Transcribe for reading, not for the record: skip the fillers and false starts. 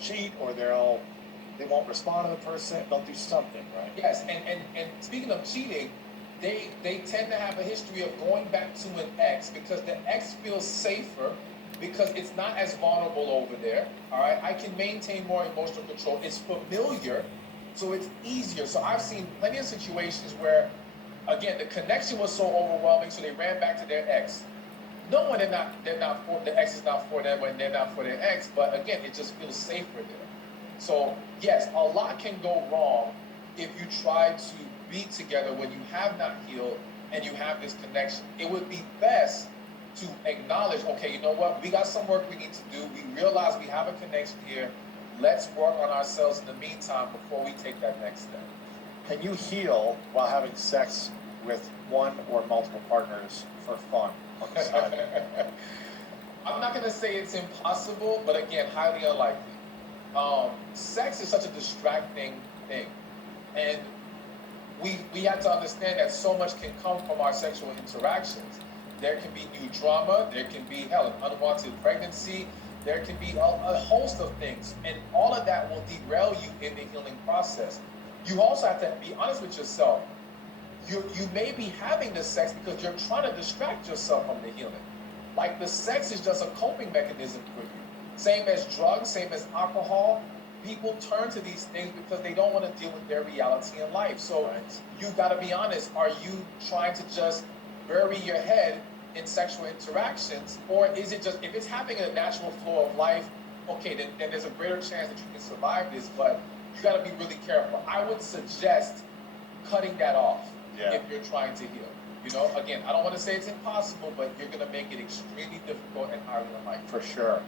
cheat, or they won't respond to the person. They'll do something, right? Yes, and speaking of cheating, they tend to have a history of going back to an ex because the ex feels safer because it's not as vulnerable over there. All right, I can maintain more emotional control. It's familiar, so it's easier. So I've seen plenty of situations where, again, the connection was so overwhelming, so they ran back to their ex. No one, they're not for the ex is not for them when they're not for their ex, but again, it just feels safer there. So yes, a lot can go wrong if you try to be together when you have not healed and you have this connection. It would be best to acknowledge, okay, you know what, we got some work we need to do. We realize we have a connection here. Let's work on ourselves in the meantime before we take that next step. Can you heal while having sex with one or multiple partners for fun on the side? I'm not going to say it's impossible, but again, highly unlikely. Sex is such a distracting thing, and we have to understand that so much can come from our sexual interactions. There can be new drama, there can be hell, an unwanted pregnancy, there can be a host of things, and all of that will derail you in the healing process. You also have to be honest with yourself. You may be having the sex because you're trying to distract yourself from the healing. Like the sex is just a coping mechanism for you. Same as drugs, same as alcohol. People turn to these things because they don't want to deal with their reality in life. So you got to be honest. Are you trying to just bury your head in sexual interactions, or is it just, if it's having a natural flow of life, okay, then there's a greater chance that you can survive this. But you got to be really careful. I would suggest cutting that off if you're trying to heal. You know, again, I don't want to say it's impossible, but you're going to make it extremely difficult and highly unlikely. For sure.